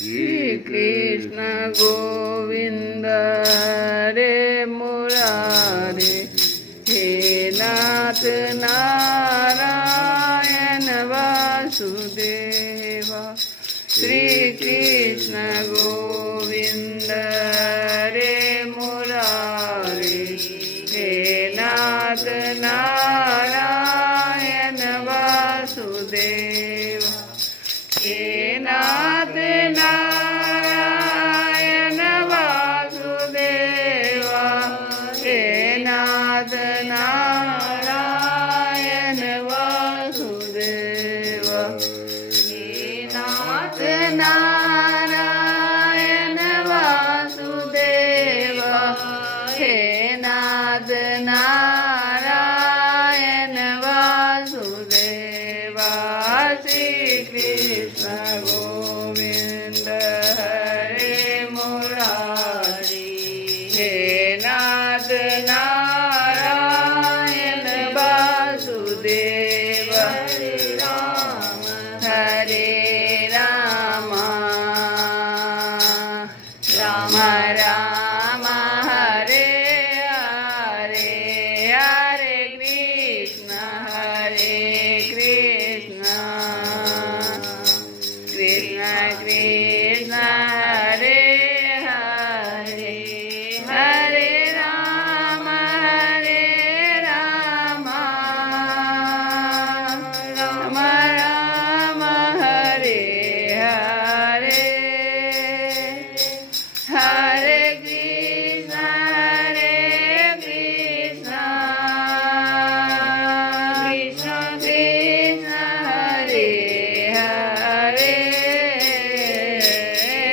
श्री कृष्ण गोविंद रे मुरारे, हे नाथ नारायण वासुदेवा। श्री कृष्ण गोविंद रे मुरारे, हे नाथ नारायण वासुदेवा। हे नाथ नारायण वासुदेवा, हे नाथ नारायण वासुदेवा। हे नाथ नारायण वासुदेवा, हे नाथ नारायण वासुदेवा। श्री कृष्ण गोविंद हरे मुरारी, हे नाथ नारायण वासुदेवा। हरे राम राम राम हरे हरे, हरे कृष्ण कृष्ण कृष्ण हरे हरे, हरे राम राम राम हरे हरे, हरे कृष्ण कृष्ण कृष्ण हरे हरे,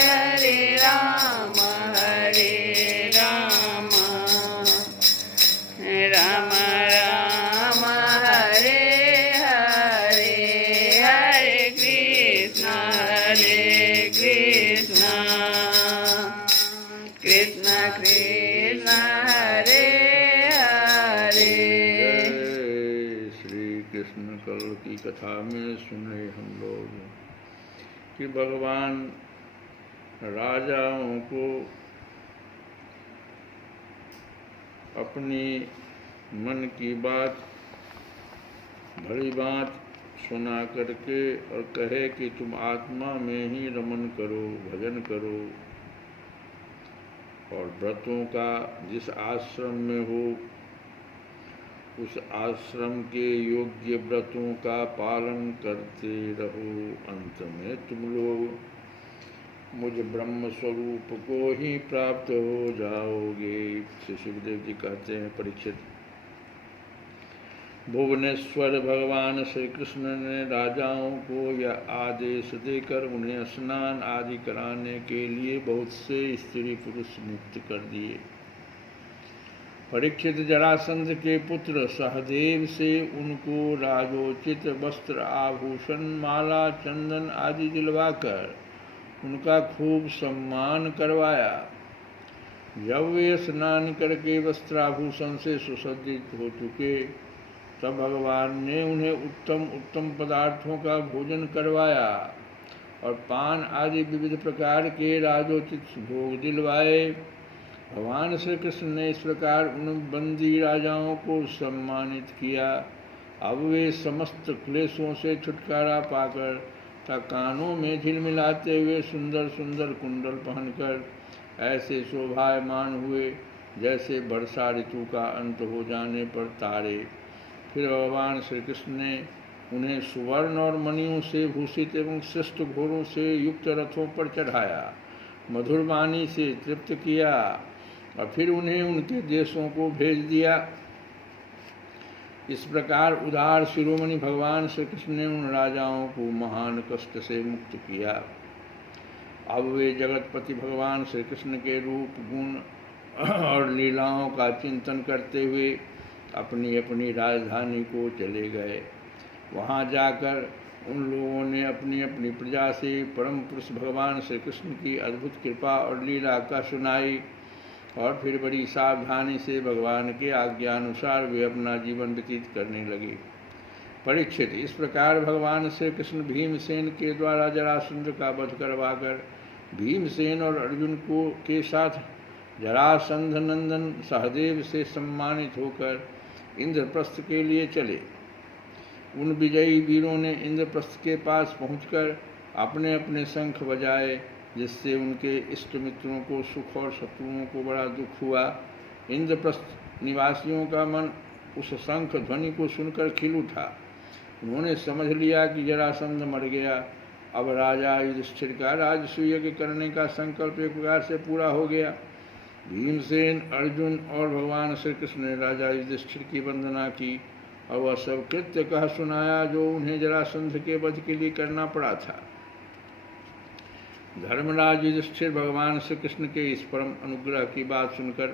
हरे राम राम राम हरे हरे, हरे कृष्ण कृष्ण कृष्ण हरे हरे। श्री कृष्ण कल की कथा में सुने हम लोग कि भगवान राजाओं को अपनी मन की बात भली बात सुना करके और कहे कि तुम आत्मा में ही रमन करो, भजन करो, और व्रतों का जिस आश्रम में हो उस आश्रम के योग्य व्रतों का पालन करते रहो। अंत में तुम लोग मुझ ब्रह्म स्वरूप को ही प्राप्त हो जाओगे। श्री सुखदेव जी कहते हैं, परीक्षित, भुवनेश्वर भगवान श्री कृष्ण ने राजाओं को यह आदेश देकर उन्हें स्नान आदि कराने के लिए बहुत से स्त्री पुरुष नियुक्त कर दिए। परीक्षित जरासंध के पुत्र सहदेव से उनको राजोचित वस्त्र, आभूषण, माला, चंदन आदि दिलवाकर उनका खूब सम्मान करवाया। जब वे स्नान करके वस्त्राभूषण से सुसज्जित हो चुके तब भगवान ने उन्हें उत्तम उत्तम पदार्थों का भोजन करवाया और पान आदि विविध प्रकार के राजोचित भोग दिलवाए। भगवान श्री कृष्ण ने इस प्रकार उन बंदी राजाओं को सम्मानित किया। अब वे समस्त क्लेशों से छुटकारा पाकर तथा कानों में झिलमिलाते हुए सुंदर सुंदर कुंडल पहनकर ऐसे शोभायमान हुए जैसे वर्षा ऋतु का अंत हो जाने पर तारे। फिर भगवान श्री कृष्ण ने उन्हें सुवर्ण और मणियों से भूषित एवं श्रेष्ठ घोड़ों से युक्त रथों पर चढ़ाया, मधुर वाणी से तृप्त किया और फिर उन्हें उनके देशों को भेज दिया। इस प्रकार उदार शिरोमणि भगवान श्री कृष्ण ने उन राजाओं को महान कष्ट से मुक्त किया। अब वे जगतपति भगवान श्री कृष्ण के रूप, गुण और लीलाओं का चिंतन करते हुए अपनी अपनी राजधानी को चले गए। वहाँ जाकर उन लोगों ने अपनी अपनी प्रजा से परम पुरुष भगवान श्री कृष्ण की अद्भुत कृपा और लीला का सुनाई और फिर बड़ी सावधानी से भगवान के आज्ञानुसार वे अपना जीवन व्यतीत करने लगे। परीक्षित, इस प्रकार भगवान श्री कृष्ण भीमसेन के द्वारा जरासंध का वध करवाकर भीमसेन और अर्जुन को के साथ जरासंध नंदन सहदेव से सम्मानित होकर इंद्रप्रस्थ के लिए चले। उन विजयी वीरों ने इंद्रप्रस्थ के पास पहुंचकर अपने अपने शंख बजाए, जिससे उनके इष्ट मित्रों को सुख और शत्रुओं को बड़ा दुख हुआ। इंद्रप्रस्थ निवासियों का मन उस शंख ध्वनि को सुनकर खिल उठा। उन्होंने समझ लिया कि जरासंध मर गया। अब राजा युधिष्ठिर का राजसूय यज्ञ करने का संकल्प एक प्रकार से पूरा हो गया। भीमसेन, अर्जुन और भगवान श्री कृष्ण ने राजा युधिष्ठिर की वंदना की और वह सब कृत्य कह सुनाया जो उन्हें जरासंध के वध के लिए करना पड़ा था। धर्मराज युधिष्ठिर भगवान श्री कृष्ण के इस परम अनुग्रह की बात सुनकर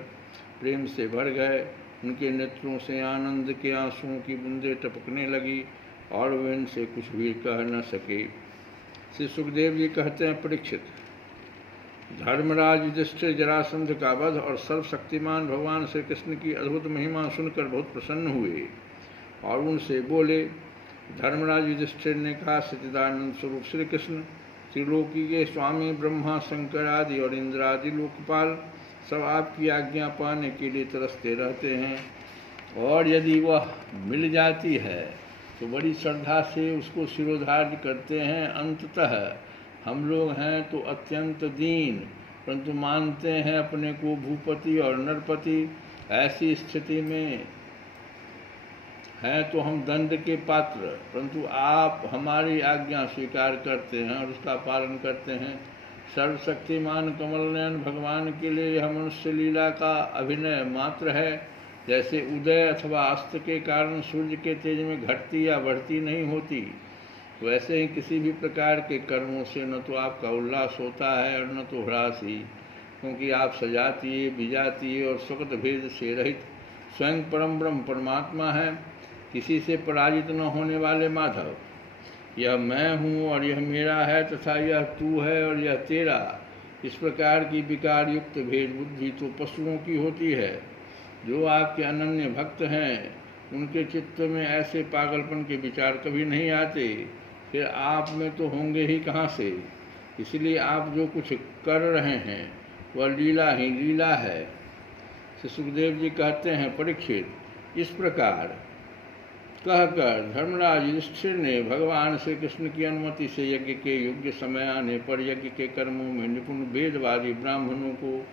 प्रेम से भर गए। उनके नेत्रों से आनंद के आंसुओं की बूंदें टपकने लगी और वे इनसे कुछ भी कह न सके। श्री सुखदेव जी कहते हैं, परीक्षित, धर्मराज युधिष्ठिर जरासंध का वध और सर्वशक्तिमान भगवान श्री कृष्ण की अद्भुत महिमा सुनकर बहुत प्रसन्न हुए और उनसे बोले। धर्मराज युधिष्ठिर ने कहा, सच्चिदानंद स्वरूप श्री कृष्ण, त्रिलोकी के स्वामी ब्रह्मा, शंकर आदि और इंद्र आदि लोकपाल सब आपकी आज्ञा पाने के लिए तरसते रहते हैं, और यदि वह मिल जाती है तो बड़ी श्रद्धा से उसको शिरोधार्य करते हैं। अंततः हम लोग हैं तो अत्यंत दीन, परंतु मानते हैं अपने को भूपति और नरपति। ऐसी स्थिति में हैं तो हम दंड के पात्र, परंतु आप हमारी आज्ञा स्वीकार करते हैं और उसका पालन करते हैं। सर्वशक्तिमान कमल नयन भगवान के लिए यह मनुष्य लीला का अभिनय मात्र है। जैसे उदय अथवा अस्त के कारण सूर्य के तेज में घटती या बढ़ती नहीं होती, वैसे ही किसी भी प्रकार के कर्मों से न तो आपका उल्लास होता है और न तो ह्रास ही, क्योंकि आप सजातीय, विजातीय और स्वगत भेद से रहित स्वयं परम ब्रह्म परमात्मा हैं, किसी से पराजित न होने वाले माधव। यह मैं हूँ और यह मेरा है तथा यह तू है और यह तेरा, इस प्रकार की विकार युक्त भेद बुद्धि तो पशुओं की होती है। जो आपके अनन्य भक्त हैं उनके चित्त में ऐसे पागलपन के विचार कभी नहीं आते, फिर आप में तो होंगे ही कहाँ से। इसलिए आप जो कुछ कर रहे हैं वह लीला ही लीला है। श्री सुखदेव जी कहते हैं, परीक्षित, इस प्रकार कहकर धर्मराज युधिष्ठिर ने भगवान श्री कृष्ण की अनुमति से यज्ञ के योग्य समय आने पर यज्ञ के कर्मों में निपुण वेदवादी ब्राह्मणों को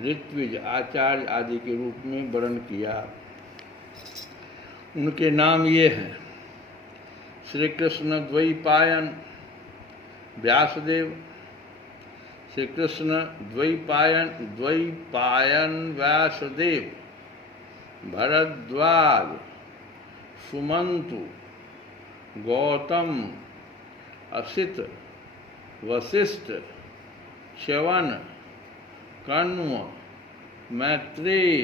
ऋत्विज, आचार्य आदि के रूप में वर्ण किया। उनके नाम ये हैं: श्री कृष्ण द्वैपायन व्यासदेव, श्री कृष्ण द्वैपायन व्यासदेव, भरद्वाज, सुमंतु, गौतम, असित, वशिष्ठ, च्यवन, कण्व, मैत्रेय,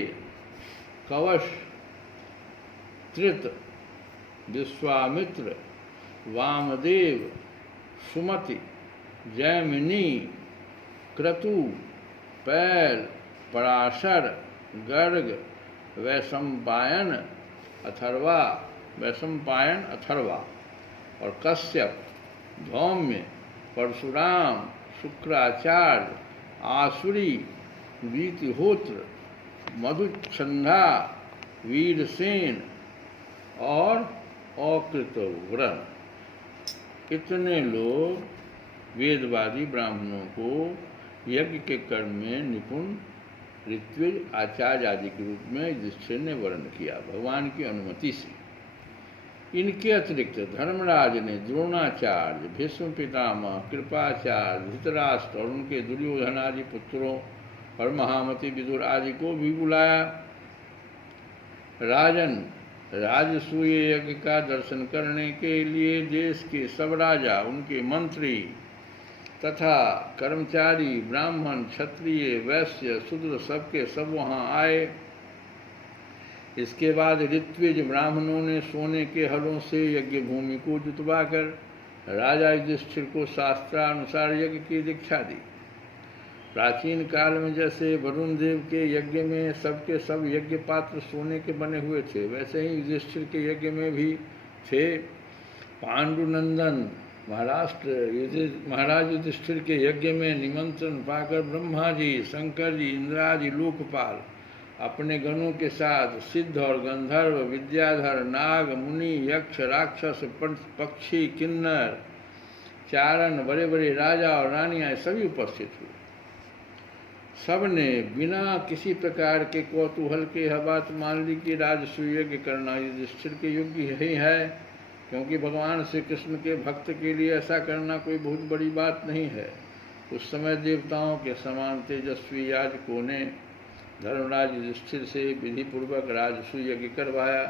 कवश, त्रित, विश्वामित्र, वामदेव, सुमति, जैमिनी, क्रतु, पैल, पराशर, गर्ग, वैशंपायन, अथर्वा, वैशंपायन, अथर्वा और कश्यप, धौम्य, परशुराम, शुक्राचार्य, आसुरी, वीतिहोत्र, मधुच्छंदा, वीरसेन और अकृतव्रन। इतने लोग वेदवादी ब्राह्मणों को यज्ञ के कर्म में निपुण ऋत्विज, आचार्य आदि के रूप में युधिष्ठिर ने वर्ण किया भगवान की अनुमति से। इनके अतिरिक्त धर्मराज ने द्रोणाचार्य, भीष्म पितामह, कृपाचार्य, धृतराष्ट्र और उनके दुर्योधन आदि पुत्रों और महामति विदुर आदि को भी बुलाया। राजन, राजसूय यज्ञ का दर्शन करने के लिए देश के सब राजा, उनके मंत्री तथा कर्मचारी, ब्राह्मण, क्षत्रिय, वैश्य, शूद्र सबके सब वहाँ आए। इसके बाद ऋत्विज ब्राह्मणों ने सोने के हलों से यज्ञ भूमि को जुतवाकर राजा युधिष्ठिर को शास्त्रानुसार यज्ञ की दीक्षा दी। प्राचीन काल में जैसे वरुण देव के यज्ञ में सबके सब यज्ञ पात्र सोने के बने हुए थे, वैसे ही युधिष्ठिर के यज्ञ में भी थे। पांडुनंदन महाराज युधिष्ठिर के यज्ञ में निमंत्रण पाकर ब्रह्मा जी, शंकर जी, इंद्रादि लोकपाल अपने गणों के साथ सिद्ध और गंधर्व, विद्याधर, नाग, मुनि, यक्ष, राक्षस, पक्षी, किन्नर, चारण, बड़े बड़े राजा और रानियां सभी उपस्थित हुए। सबने बिना किसी प्रकार के कौतूहल के यह बात मान ली कि राजसूय यज्ञ करना युधिष्ठिर के योग्य ही है, क्योंकि भगवान श्री कृष्ण के भक्त के लिए ऐसा करना कोई बहुत बड़ी बात नहीं है। उस समय देवताओं के समान तेजस्वी याजकों ने धर्मराज युधिष्ठिर से विधि पूर्वक राजसूय यज्ञ करवाया,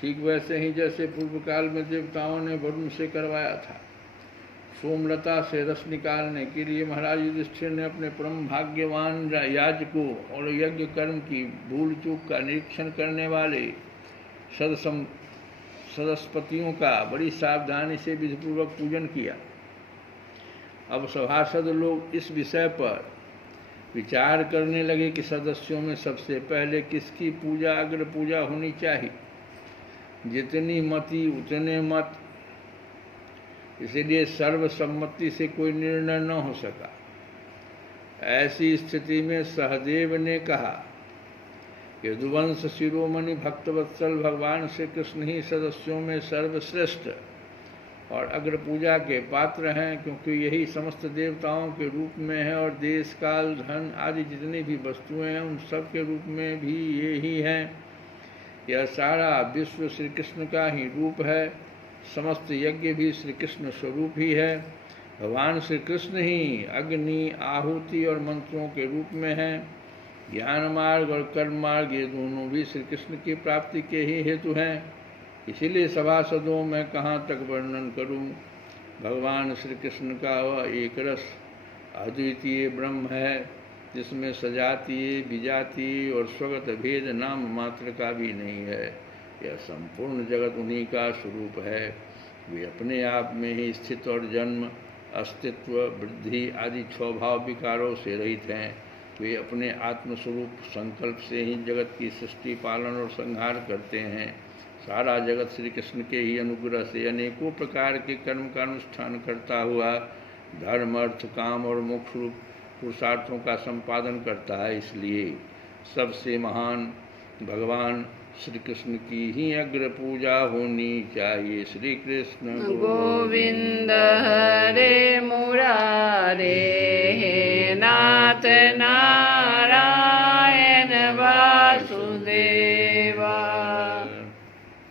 ठीक वैसे ही जैसे पूर्व काल में देवताओं ने वरुण से करवाया था। सोमलता से रस निकालने के लिए महाराज युधिष्ठिर ने अपने परम भाग्यवान याजकों और यज्ञ कर्म की भूल चूक का निरीक्षण करने वाले सदस्पतियों का बड़ी सावधानी से विधिपूर्वक पूजन किया। अब सभासद लोग इस विषय पर विचार करने लगे कि सदस्यों में सबसे पहले किसकी पूजा अग्र पूजा होनी चाहिए। जितनी मति उतने मत, इसलिए सर्वसम्मति से कोई निर्णय न हो सका। ऐसी स्थिति में सहदेव ने कहा, यदुवंश शिरोमणि भक्तवत्सल भगवान श्री कृष्ण ही सदस्यों में सर्वश्रेष्ठ और अग्र पूजा के पात्र हैं, क्योंकि यही समस्त देवताओं के रूप में है और देश काल धन आदि जितनी भी वस्तुएं हैं उन सब के रूप में भी ये ही हैं। यह सारा विश्व श्री कृष्ण का ही रूप है, समस्त यज्ञ भी श्री कृष्ण स्वरूप ही है। भगवान श्री कृष्ण ही अग्नि, आहुति और मंत्रों के रूप में हैं। ज्ञान मार्ग और कर्म मार्ग ये दोनों भी श्री कृष्ण की प्राप्ति के ही हेतु हैं। इसीलिए सभासदों में कहाँ तक वर्णन करूं। भगवान श्री कृष्ण का वह एक रस अद्वितीय ब्रह्म है, जिसमें सजातीय, विजातीय और स्वगत भेद नाम मात्र का भी नहीं है। यह संपूर्ण जगत उन्हीं का स्वरूप है। वे अपने आप में ही स्थित और जन्म, अस्तित्व, वृद्धि आदि 6 भाव विकारों से रहित हैं। वे अपने आत्मस्वरूप संकल्प से ही जगत की सृष्टि, पालन और संहार करते हैं। सारा जगत श्री कृष्ण के ही अनुग्रह से अनेकों प्रकार के कर्म का अनुष्ठान करता हुआ धर्म, अर्थ, काम और मोक्ष रूप पुरुषार्थों का संपादन करता है। इसलिए सबसे महान भगवान श्री कृष्ण की ही अग्र पूजा होनी चाहिए। श्री कृष्ण गोविंद हरे मुरारे, हे नाथ नारायण